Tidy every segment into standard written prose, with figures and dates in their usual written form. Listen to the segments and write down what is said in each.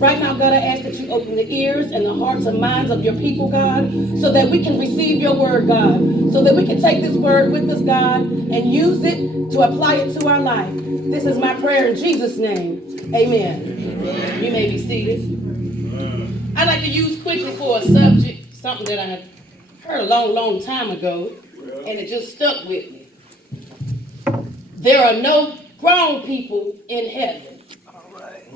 Right now, God, I ask that you open the ears and the hearts and minds of your people, God, so that we can receive your word, God, so that we can take this word with us, God, and use it to apply it to our life. This is my prayer in Jesus' name. Amen. You may be seated. I'd like to use quickly for a subject, something that I heard a long, long time ago, and it just stuck with me. There are no grown people in heaven. All right.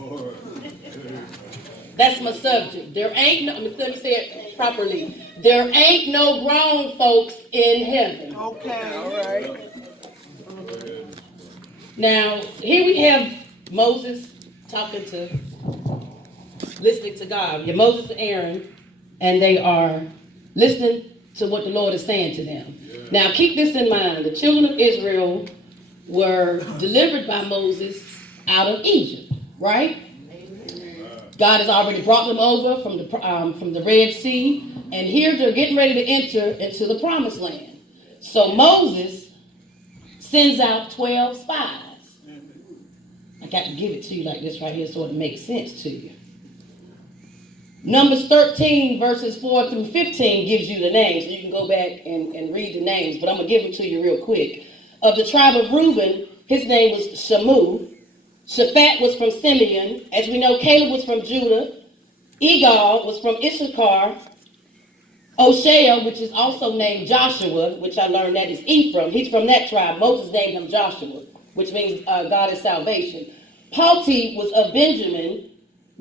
That's my subject. There ain't no, let me say it properly. There ain't no grown folks in heaven. Okay. All right. Now, here we have Moses listening to God. Yeah, Moses and Aaron, and they are listening to what the Lord is saying to them. Yeah. Now, keep this in mind. The children of Israel were delivered by Moses out of Egypt, right? God has already brought them over from the Red Sea, and here they're getting ready to enter into the Promised Land. So Moses sends out 12 spies. I got to give it to you like this right here so it makes sense to you. Numbers 13 verses 4 through 15 gives you the names, so you can go back and read the names, but I'm going to give them to you real quick. Of the tribe of Reuben, his name was Shamu. Shaphat was from Simeon. As we know, Caleb was from Judah. Egal was from Issachar. Oshea, which is also named Joshua, which I learned that is Ephraim. He's from that tribe. Moses named him Joshua, which means God is salvation. Palti was of Benjamin.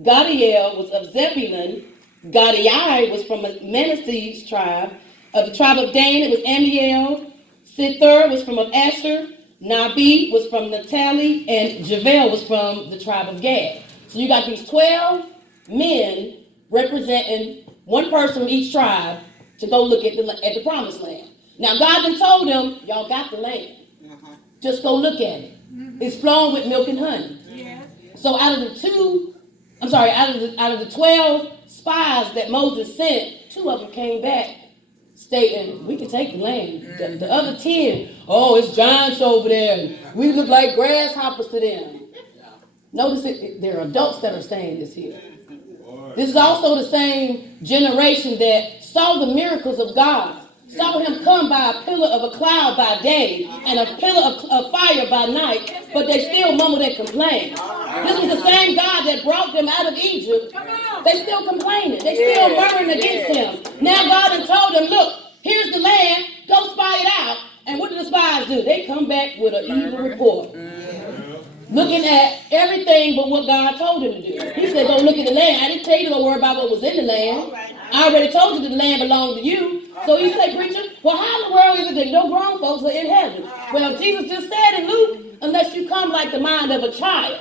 Gadiel was of Zebulun. Gadai was from Manasseh's tribe. Of the tribe of Dan, it was Amiel. Sithur was from Asher. Nabi was from Naphtali, and Javel was from the tribe of Gad. So you got these 12 men representing one person from each tribe to go look at the Promised Land. Now God then told them, y'all got the land. Just go look at it. It's flowing with milk and honey. Yeah. So out of the 12 spies that Moses sent, 2 of them came back stating, we can take the land. The other 10, oh, it's giants over there, and we look like grasshoppers to them. Notice there are adults that are saying this here. This is also the same generation that saw the miracles of God, saw him come by a pillar of a cloud by day and a pillar of fire by night, but they still mumbled and complained. This was the same God that brought them out of Egypt. They still complaining. They still murmuring against him. Now God had told them, look, here's the land. Go spy it out. And what do the spies do? They come back with an evil report. Looking at everything but what God told them to do. He said, go look at the land. I didn't tell you to go worry about what was in the land. I already told you that the land belonged to you. So he said, preacher, well, how in the world is it that no grown folks are in heaven? Well, Jesus just said in Luke, unless you come like the mind of a child,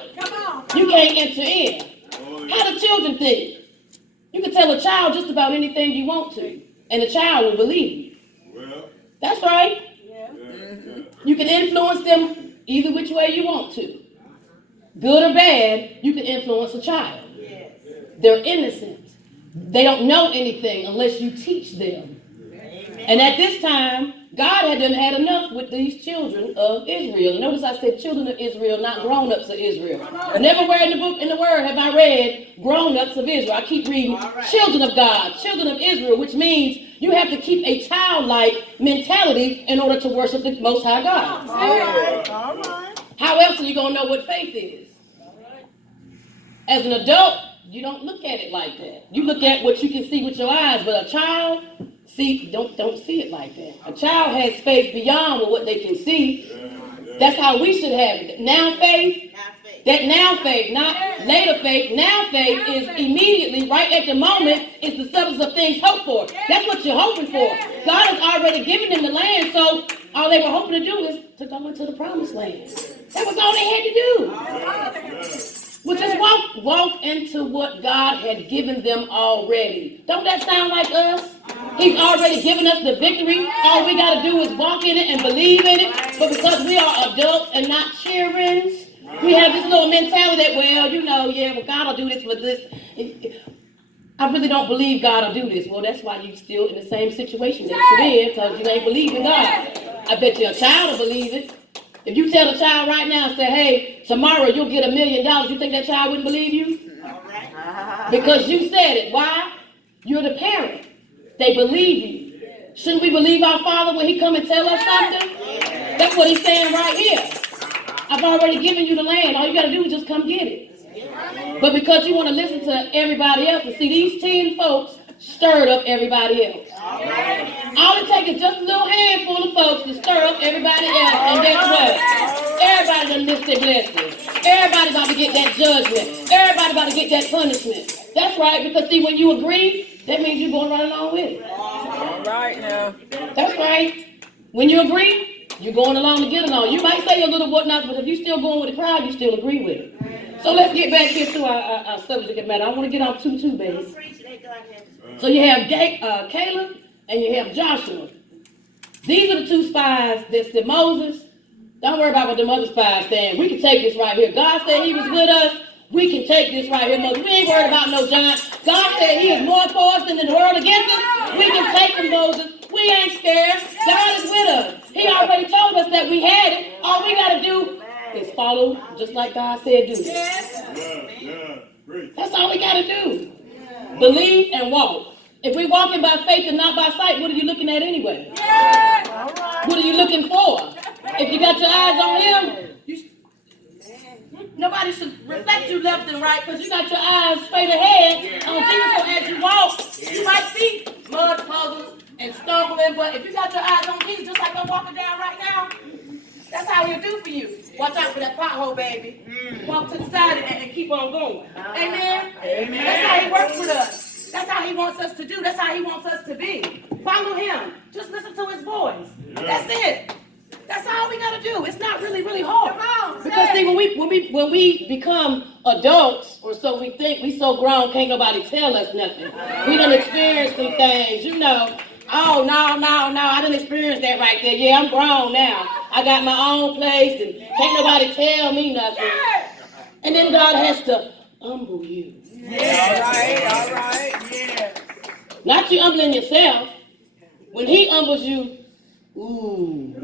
you can't enter in. How do children think? You can tell a child just about anything you want to, and the child will believe you. Well, that's right. Yeah. You can influence them either which way you want to. Good or bad, you can influence a child. Yes. They're innocent. They don't know anything unless you teach them. Amen. And at this time, God had done had enough with these children of Israel. Notice I said children of Israel, not grown-ups of Israel. Nowhere in the word have I read grown-ups of Israel. I keep reading children of God, children of Israel, which means you have to keep a childlike mentality in order to worship the Most High God. All right. How else are you going to know what faith is? As an adult, you don't look at it like that. You look at what you can see with your eyes, but a child, don't see it like that. A child has faith beyond what they can see. That's how we should have it. Now faith, not later faith. Now faith is immediately, right at the moment, is the substance of things hoped for. That's what you're hoping for. God has already given them the land, so all they were hoping to do is to go into the Promised Land. That was all they had to do. Well, just walk into what God had given them already. Don't that sound like us? He's already given us the victory. All we got to do is walk in it and believe in it. But because we are adults and not children, we have this little mentality that, well, God will do this for this. I really don't believe God will do this. Well, that's why you're still in the same situation that you're in, because you ain't believing God. I bet you a child will believe it. If you tell a child right now and say, hey, tomorrow you'll get $1 million, you think that child wouldn't believe you? All right. Because you said it. Why? You're the parent. They believe you. Shouldn't we believe our Father when he come and tell us something? That's what he's saying right here. I've already given you the land. All you got to do is just come get it. But because you want to listen to everybody else, and see, these 10 folks stirred up everybody else. All it takes is just a little handful of folks to stir up everybody else. And guess what? Everybody done missed their blessing. Everybody about to get that judgment. Everybody about to get that punishment. That's right, because see, when you agree, that means you're going right along with it. All right now. That's right. When you agree, you're going along to get along. You might say a little whatnot, but if you're still going with the crowd, you still agree with it. So let's get back here to our subject matter. I want to get off 2 babies. So you have Caleb and you have Joshua. These are the 2 spies that said, Moses, don't worry about what the other spies saying. We can take this right here. God said he was with us. We can take this right here, Moses. We ain't worried about no giant. God said he is more for us than the world against us. We can take him, Moses. We ain't scared. God is with us. He already told us that we had it. All we got to do is follow just like God said do. That's all we got to do. Believe and walk. If we're walking by faith and not by sight, what are you looking at anyway? What are you looking for? If you got your eyes on him, nobody should reflect you left and right because you got your eyes straight ahead on Jesus. So as you walk, you might see mud puddles and stumbling, but if you got your eyes on Jesus, just like I'm walking down right now, that's how he'll do for you. Watch out for that pothole, baby. Walk to the side and keep on going. Amen? Amen. That's how he works with us. That's how he wants us to do. That's how he wants us to be. Follow him. Just listen to his voice. That's it. That's all we gotta do. It's not really, really hard. Because see, when we become adults, or so we think, we so grown, can't nobody tell us nothing. We done experienced some things, you know. Oh, no, I done experienced that right there. Yeah, I'm grown now. I got my own place, and can't nobody tell me nothing. And then God has to humble you. All right. Yeah. Not you humbling yourself. When he humbles you, ooh.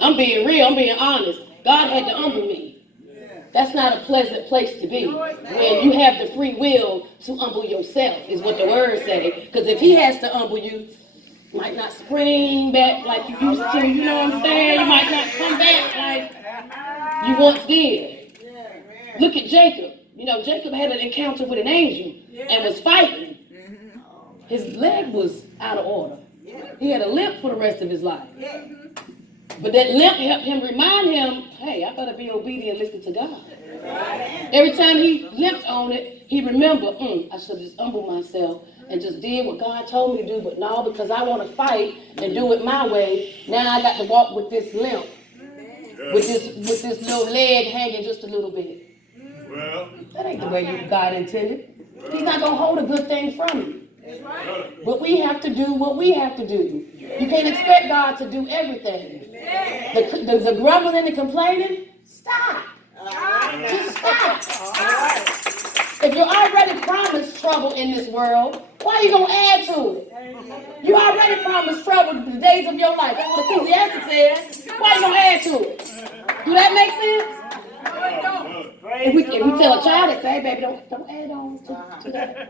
I'm being real, I'm being honest. God had to humble me. That's not a pleasant place to be. When you have the free will to humble yourself, is what the word says. Because if he has to humble you, you might not spring back like you used to, you know what I'm saying? You might not come back like you once did. Look at Jacob. You know, Jacob had an encounter with an angel and was fighting. His leg was out of order. He had a limp for the rest of his life. But that limp helped him remind him, hey, I better be obedient and listen to God. Every time he limped on it, he remembered, I should just humble myself and just did what God told me to do. But now, because I want to fight and do it my way, now I got to walk with this limp, with this little leg hanging just a little bit. Well, that ain't the way God intended. He's not going to hold a good thing from you. But we have to do what we have to do. You can't expect God to do everything. The grumbling and the complaining, stop. Just stop. If you're already promised trouble in this world, why are you going to add to it? You already promised trouble the days of your life. That's what Ecclesiastes says. Why are you going to add to it? Do that make sense? If we tell a child that say, hey, baby, don't add on to that.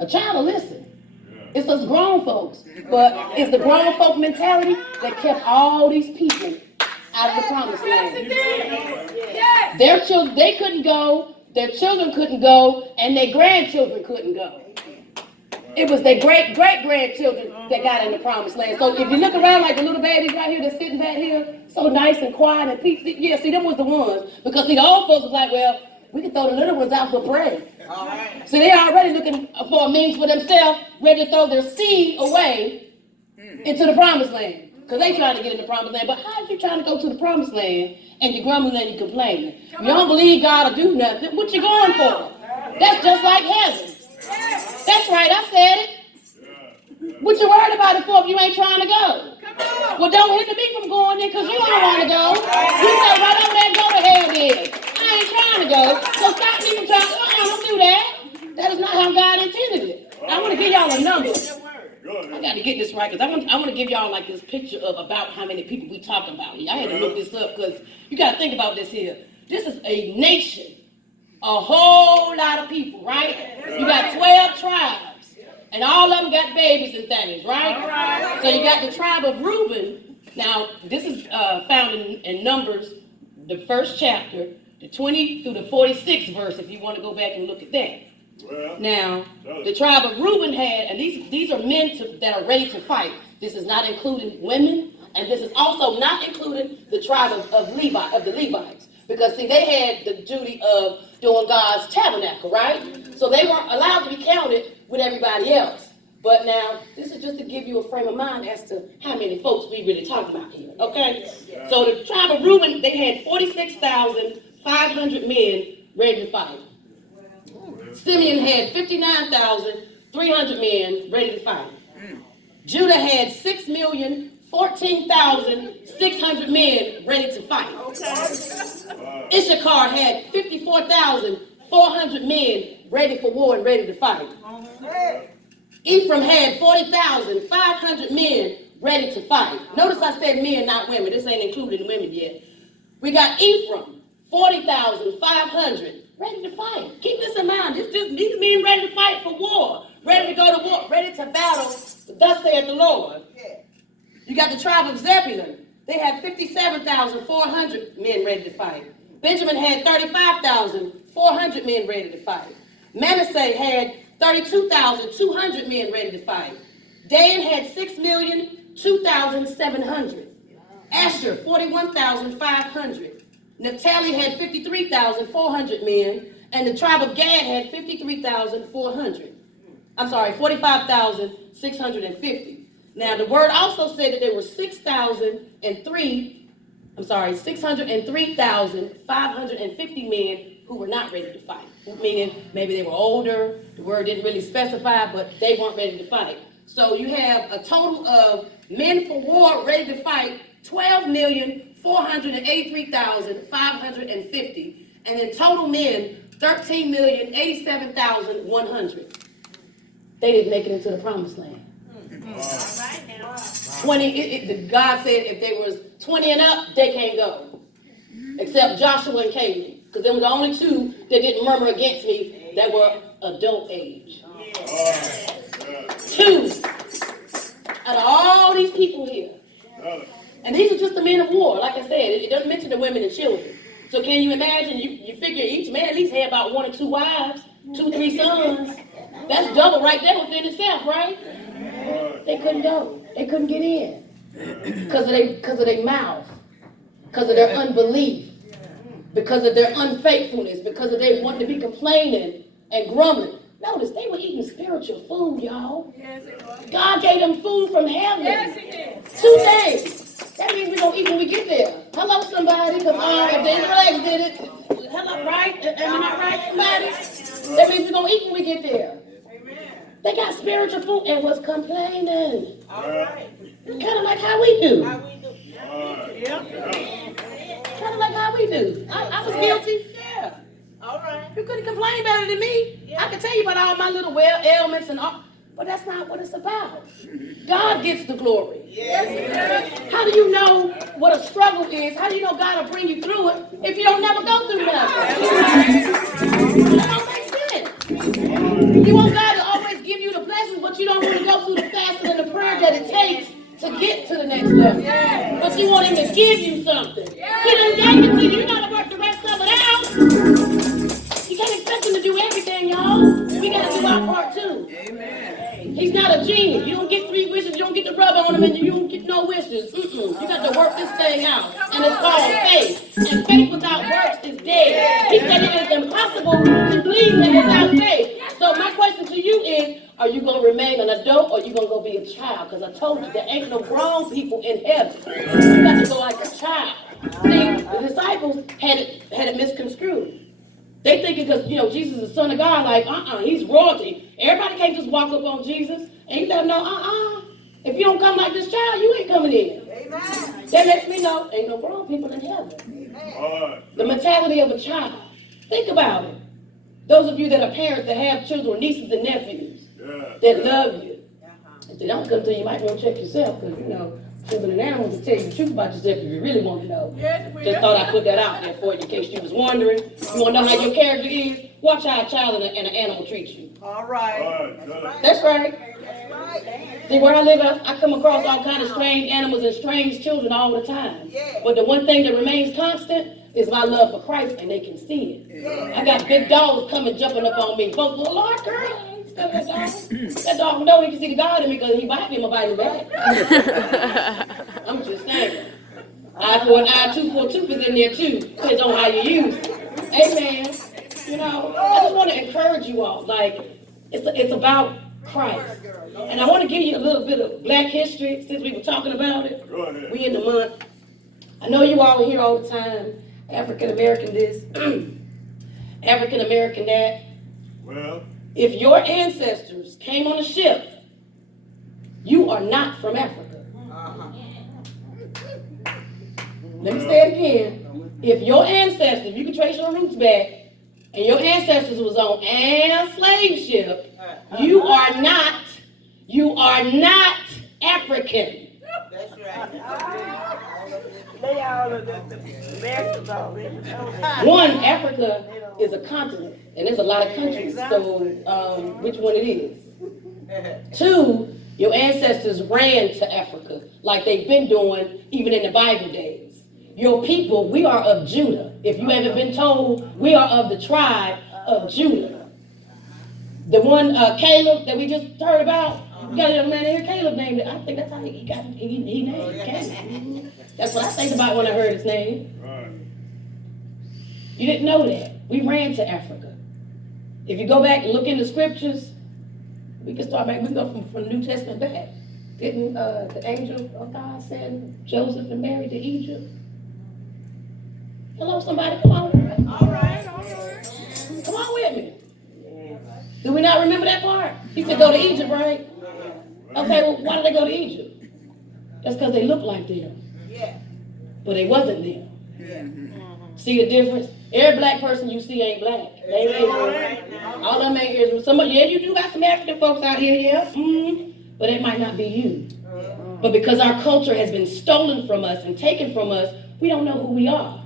A child will listen. It's us grown folks. But it's the grown folk mentality that kept all these people out of the promised land. Their children, they couldn't go, their children couldn't go, and their grandchildren couldn't go. It was their great-grandchildren that got in the promised land. So if you look around like the little babies right here that's sitting back here, so nice and quiet and peaceful, yeah, see, them was the ones. Because see, the old folks was like, well, we can throw the little ones out for prayer. See, they already looking for a means for themselves, ready to throw their seed away into the promised land. Because they trying to get in the promised land. But how are you trying to go to the promised land and you're grumbling and you're complaining? You don't believe God will do nothing. What you going for? That's just like heaven. That's right, I said it. What you worried about it for if you ain't trying to go? Well, don't hinder me from going there because you don't want to go. You say right over there and go to hell then. I ain't trying to go. So stop me from trying to go. Don't do that. That is not how God intended it. I want to give y'all a number. I got to get this right because I want to give y'all like this picture of about how many people we talking about. I had to look this up because you got to think about this here. This is a nation a whole lot of people, right? You got 12 tribes, and all of them got babies and things, right? So you got the tribe of Reuben. Now, this is found in Numbers, the first chapter, the 20 through the 46th verse, if you want to go back and look at that. Well, now, the tribe of Reuben had, and these are men that are ready to fight. This is not including women, and this is also not including the tribe of the Levites. Because, see, they had the duty of doing God's tabernacle, right? So they weren't allowed to be counted with everybody else. But now, this is just to give you a frame of mind as to how many folks we really talking about here, okay? So the tribe of Reuben, they had 46,500 men ready to fight. Simeon had 59,300 men ready to fight. Judah had 6,014,600 men ready to fight. Issachar had 54,400 men ready for war and ready to fight. Ephraim had 40,500 men ready to fight. Notice I said men, not women. This ain't including women yet. We got Ephraim, 40,500 ready to fight. Keep this in mind. These men ready to fight for war, ready to go to war, ready to battle. Thus saith the Lord. You got the tribe of Zebulun. They had 57,400 men ready to fight. Benjamin had 35,400 men ready to fight. Manasseh had 32,200 men ready to fight. Dan had 6,002,700. Asher, 41,500. Naphtali had 53,400 men, and the tribe of Gad had 45,650. Now, the word also said that there were 603,550 men who were not ready to fight. Meaning, maybe they were older, the word didn't really specify, but they weren't ready to fight. So you have a total of men for war ready to fight, 12,483,550, and then total men, 13,087,100. They didn't make it into the promised land. 20. God said if they was 20 and up, they can't go, except Joshua and Caleb, because they were the only two that didn't murmur against me that were adult age. Two out of all these people here. And these are just the men of war. Like I said, it doesn't mention the women and children. So can you imagine, you figure each man at least had about 1 or 2 wives, 2, 3 sons. That's double right there within itself, right? They couldn't go. They couldn't get in. Because of their mouth. Because of their unbelief. Because of their unfaithfulness. Because of they wanting to be complaining and grumbling. Notice, they were eating spiritual food, y'all. God gave them food from heaven. 2 days. That means we're going to eat when we get there. Hello, somebody. Because if the Israelites did it, hello, right? Am I not right, somebody? That means we're going to eat when we get there. They got spiritual food and was complaining. Kind of like how we do. Kind of like how we do. I was guilty. Yeah. All right. You couldn't complain better than me. I can tell you about all my little ailments and all, but that's not what it's about. God gets the glory. How do you know what a struggle is? How do you know God will bring you through it if you don't never go through nothing? That don't make sense. You want God to always give you the blessings, but you don't want to go through the fasting and the prayer that it takes to get to the next level. But you want him to give you something. He done gave it to you. You got to work the rest of it out. You can't expect him to do everything, y'all. We got to do our part too. He's not a genie. You don't get 3 wishes, you don't get to rub on him, and you don't get no wishes. You got to work this thing out. And it's called faith. And faith without works is dead. He said it is impossible to please him without faith. So my question to you is, are you going to remain an adult or are you going to go be a child? Because I told you there ain't no grown people in heaven. You got to go like a child. See, the disciples had it misconstrued. They think because, Jesus is the Son of God, like, he's royalty. Everybody can't just walk up on Jesus. And you let them know, if you don't come like this child, you ain't coming in. Amen. That lets me know ain't no grown people in heaven. Amen. The mentality of a child. Think about it. Those of you that are parents that have children, nieces and nephews, that love you. If they don't come to you, you might want to check yourself, because, stupid than animals to tell you the truth about yourself if you really want to know. Yes, we Just are. thought I'd put that out there for you in case you was wondering. You want to know how your character is? Watch how a child and an animal treats you. All right. That's right. See, where I live, I come across all kinds of strange animals and strange children all the time. But the one thing that remains constant is my love for Christ, and they can see it. I got big dogs coming, jumping up on me. Folks, oh, Lord, girl, stop that dog. That dog know he can see the God in me because he bite me, I'm going to bite him back. I'm just saying. Eye for an eye, tooth for a tooth is in there too. Depends on how you use it. Amen. You know, I just want to encourage you all. Like, it's about Christ. And I want to give you a little bit of black history since we were talking about it. We in the month. I know you all hear all the time, African American this, African American that. Well, if your ancestors came on a ship, you are not from Africa. Let me say it again. If your ancestors, you can trace your roots back, and your ancestors was on a slave ship, you are not African. That's right. They all of the Americans already know that. One, Africa is a continent, and there's a lot of countries, so which one it is? Two, your ancestors ran to Africa, like they've been doing even in the Bible days. Your people, we are of Judah. If you haven't been told, we are of the tribe of Judah. The one, Caleb, that we just heard about, you got a young man here, Caleb named it. I think that's how he got he named it, Caleb. That's what I think about when I heard his name. right. You didn't know that. We ran to Africa. If you go back and look in the scriptures, we can start back, we can go from the New Testament back. Didn't the angel of God send Joseph and Mary to Egypt? Hello, somebody, come on. All right. Come on with me. Do we not remember that part? He said go to Egypt, right? Okay, well, why did they go to Egypt? That's because they looked like them. Yeah. But they wasn't them. See the difference? Every black person you see ain't black. They ain't Israel. All of them ain't Israel. Some of you do got some African folks out here, yeah. But it might not be you. But because our culture has been stolen from us and taken from us, we don't know who we are.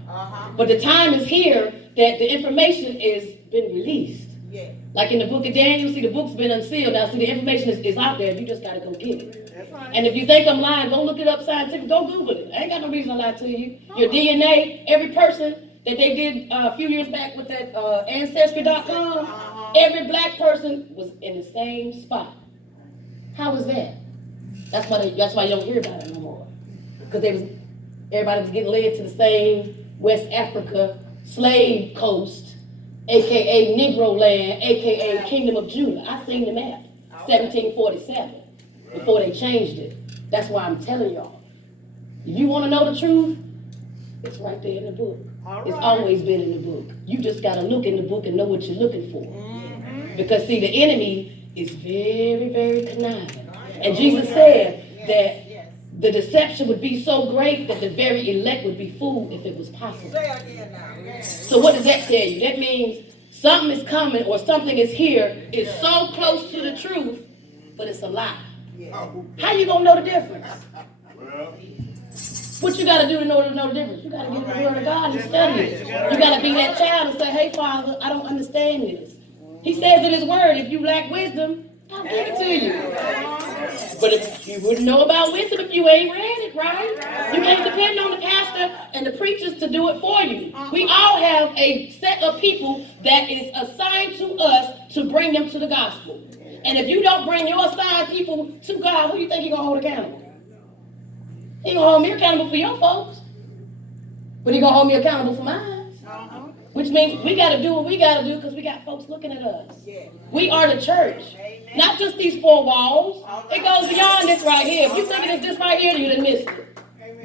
But the time is here that the information is been released. Yeah. Like in the book of Daniel, see the book's been unsealed. Now see the information is out there. You just gotta go get it. That's right. And if you think I'm lying, go look it up scientific. Go Google it. I ain't got no reason to lie to you. Your DNA, every person that they did a few years back with that Ancestry.com, every black person was in the same spot. How was that? That's why you don't hear about it no more. Because everybody was getting led to the same West Africa slave coast, aka Negro land, aka Kingdom of Judah. I seen the map, 1747, before they changed it. That's why I'm telling y'all. If you want to know the truth, it's right there in the book. It's always been in the book. You just got to look in the book and know what you're looking for. Because see, the enemy is very, very conniving. And Jesus said that the deception would be so great that the very elect would be fooled if it was possible. So what does that tell you? That means something is coming or something is here. It's so close to the truth, but it's a lie. How you gonna know the difference? Well, What you gotta do in order to know the difference? You gotta get in the Word of God and study it. You gotta be that child and say, hey, Father, I don't understand this. He says in his word, if you lack wisdom, I'll give it to you. But if you wouldn't know about wisdom if you ain't read it, right? You can't depend on the pastor and the preachers to do it for you. We all have a set of people that is assigned to us to bring them to the gospel. And if you don't bring your assigned people to God, who do you think He's going to hold accountable? He gonna hold me accountable for your folks, but he gonna hold me accountable for mine. Which means we gotta do what we gotta do because we got folks looking at us. We are the church, not just these four walls. It goes beyond this right here. If you think it is this right here, you done missed it.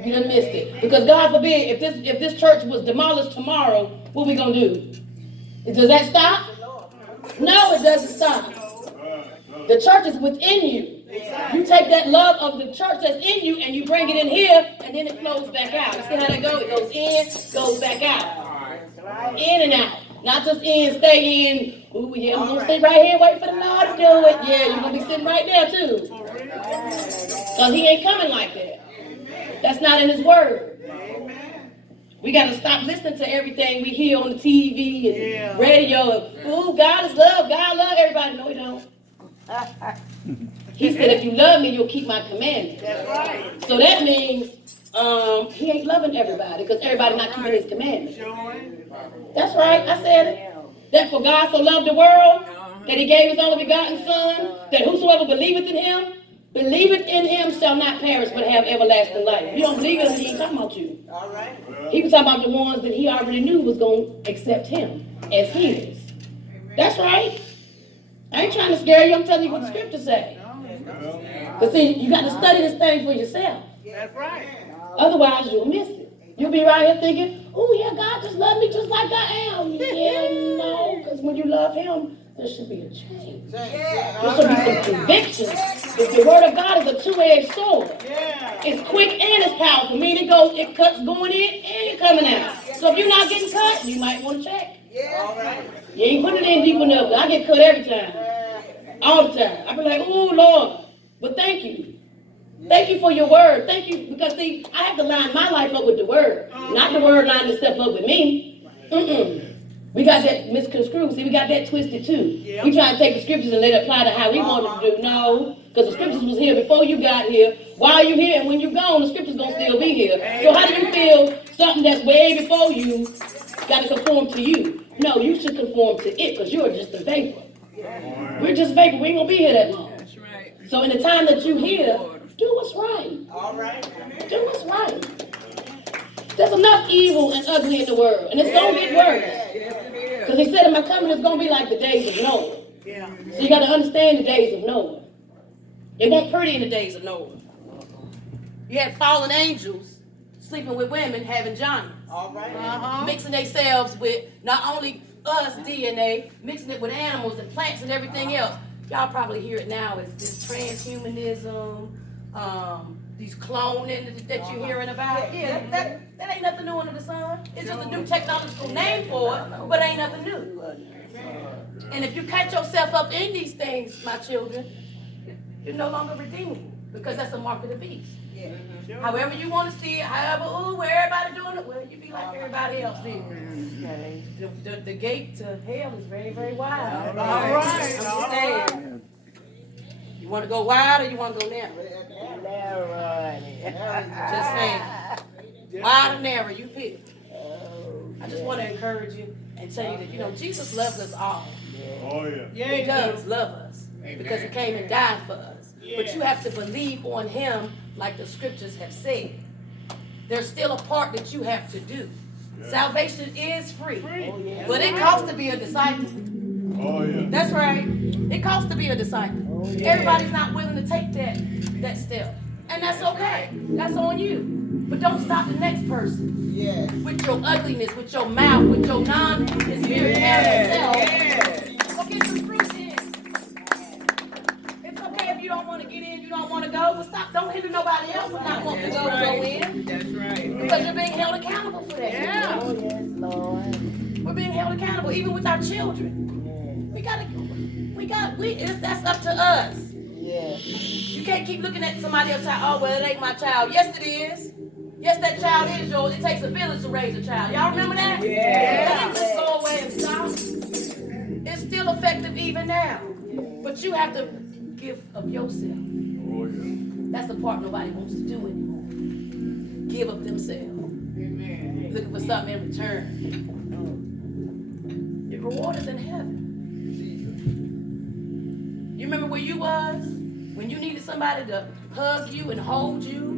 You done missed it. Because God forbid, if this church was demolished tomorrow, what we gonna do? Does that stop? No, it doesn't stop. The church is within you. You take that love of the church that's in you and you bring it in here and then it flows back out. You see how that goes? It goes in, goes back out. In and out. Not just in, stay in. Ooh, yeah, I'm going to sit right here and wait for the Lord to do it. Yeah, you're going to be sitting right there too. Because He ain't coming like that. That's not in his word. We got to stop listening to everything we hear on the TV and radio. Ooh, God is love. God love everybody. No, he don't. He said, if you love me, you'll keep my commandments. That's right. So that means he ain't loving everybody because everybody not keeping his commandments. That's right. I said it. That for God so loved the world that he gave his only begotten Son, that whosoever believeth in him shall not perish but have everlasting life. If you don't believe it, he ain't talking about you. All right. He was talking about the ones that he already knew was going to accept him as his. That's right. I ain't trying to scare you. I'm telling you what the scriptures say. But see, you got to study this thing for yourself. That's right. Otherwise, you'll miss it. You'll be right here thinking, oh, yeah, God just loved me just like I am. Yeah, no, because when you love him, there should be a change. There should be some conviction. If the word of God is a two-edged sword. It's quick and it's powerful. Meaning it cuts going in and coming out. So if you're not getting cut, you might want to check. You ain't putting it in deep enough. I get cut every time. All the time. I be like, oh, Lord. But thank you. Thank you for your word. Thank you. Because, see, I have to line my life up with the word. Not the word lining this stuff up with me. We got that misconstrued. See, we got that twisted, too. We try to take the scriptures and let it apply to how we want it to do. No. Because the scriptures was here before you got here. While you here and when you gone, the scriptures going to still be here. So how do you feel something that's way before you got to conform to you? No, you should conform to it because you're just a vapor. We're just vapor. We ain't going to be here that long. That's right. So in the time that you here, do what's right. All right. Do what's right. There's enough evil and ugly in the world. And it's going to get worse. Because he said in my coming, it's going to be like the days of Noah. So you got to understand the days of Noah. It wasn't pretty in the days of Noah. You had fallen angels sleeping with women, having giants. All right. Mixing themselves with not only us DNA, mixing it with animals and plants and everything else. Y'all probably hear it now as this transhumanism, these cloning that you're hearing about. Yeah, that ain't nothing new under the sun. It's just a new technological name for it, but it ain't nothing new. And if you catch yourself up in these things, my children, you're no longer redeemable because that's a mark of the beast. However you want to see it, however, where everybody doing it, well, you be like everybody else then. The gate to hell is very, very wide. All right. I'm saying. You want to go wide or you want to go narrow? Just saying. Wide or narrow, you pick. I just want to encourage you and tell you that, Jesus loves us all. Oh, yeah. He does love us because he came and died for us. But you have to believe on him like the scriptures have said. There's still a part that you have to do. Salvation is free. But it costs to be a disciple. Oh, yeah. That's right. It costs to be a disciple. Everybody's not willing to take that step. And that's okay. That's on you. But don't stop the next person. With your ugliness, with your mouth, with your non-spirit self. Go get some fruit in. It's okay if you don't want to get in, you don't want to go. But stop. Don't hinder nobody else from not wanting to go in. That's right. Because you're being held accountable for that. Yeah. We're being held accountable, even with our children. That's up to us. You can't keep looking at somebody else's child. Oh, well, it ain't my child. Yes, it is. Yes, that child is yours. It takes a village to raise a child. Y'all remember that? That ain't just go away and stop. It's still effective even now. But you have to give of yourself. Oh, yeah. That's the part nobody wants to do anymore. Give of themselves. Looking for something in return. Your reward is in heaven. You remember where you was? When you needed somebody to hug you and hold you?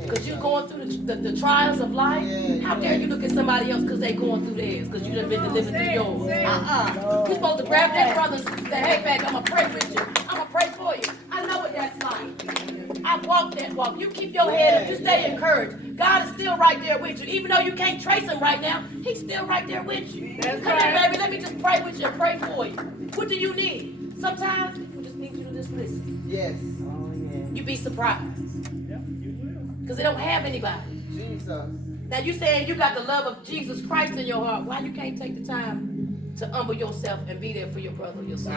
Because you're going through the trials of life? How dare you look at somebody else because they're going through theirs? Because you done been delivered through yours. You're supposed to grab that brother and say, hey, baby, I'm going to pray with you. I'm going to pray for you. I know what that's like. I've walked that walk. You keep your head up. You stay encouraged. God is still right there with you. Even though you can't trace him right now, he's still right there with you. Come here, baby. Let me just pray with you and pray for you. What do you need? Sometimes people just need you to just listen. You'd be surprised. Because they don't have anybody. Now you saying you got the love of Jesus Christ in your heart. Why you can't take the time to humble yourself and be there for your brother or your sister?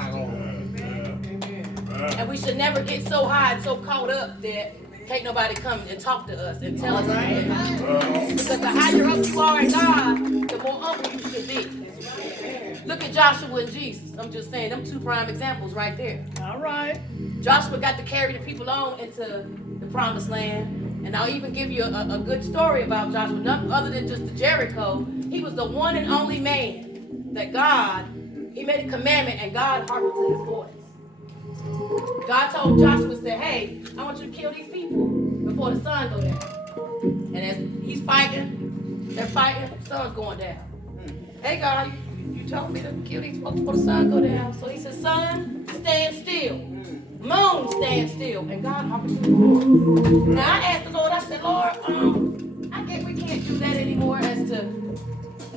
And we should never get so high and so caught up that can't nobody come and talk to us and tell us anything. Because the higher up you are in God, the more humble you should be. Look at Joshua and Jesus. I'm just saying, them two prime examples right there. All right. Joshua got to carry the people on into the promised land. And I'll even give you a good story about Joshua, nothing other than just the Jericho. He was the one and only man that God, he made a commandment and God hearkened to his voice. God told Joshua, said, hey, I want you to kill these people before the sun goes down. And as he's fighting, they're fighting, the sun's going down. Hey God, you told me to kill these folks before the sun go down. So he said, sun, stand still. Moon, stand still. And God hearkened to his voice. Now I asked the Lord, I said, Lord, I guess we can't do that anymore as to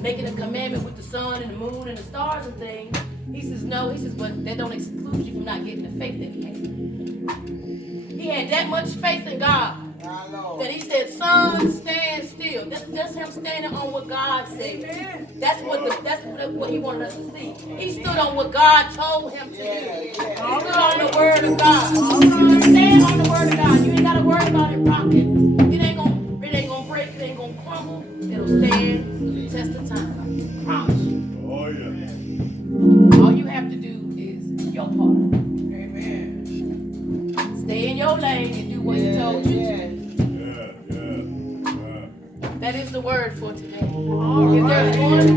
making a commandment with the sun and the moon and the stars and things. He says, no. He says, but that don't exclude you from not getting the faith that he had. He had that much faith in God that he said, sun, stand still. That's him standing on what God said. That's what he wanted us to see. He stood on what God told him to do. He stood on the word of God. Stand on the word of God. You ain't got to worry about it rocking. It ain't gonna break. It ain't gonna crumble. It'll stand the test of time. I promise you. Oh, yeah. All you have to do is your part. Amen. Stay in your lane and do what he told you to. That is the word for today. If there's one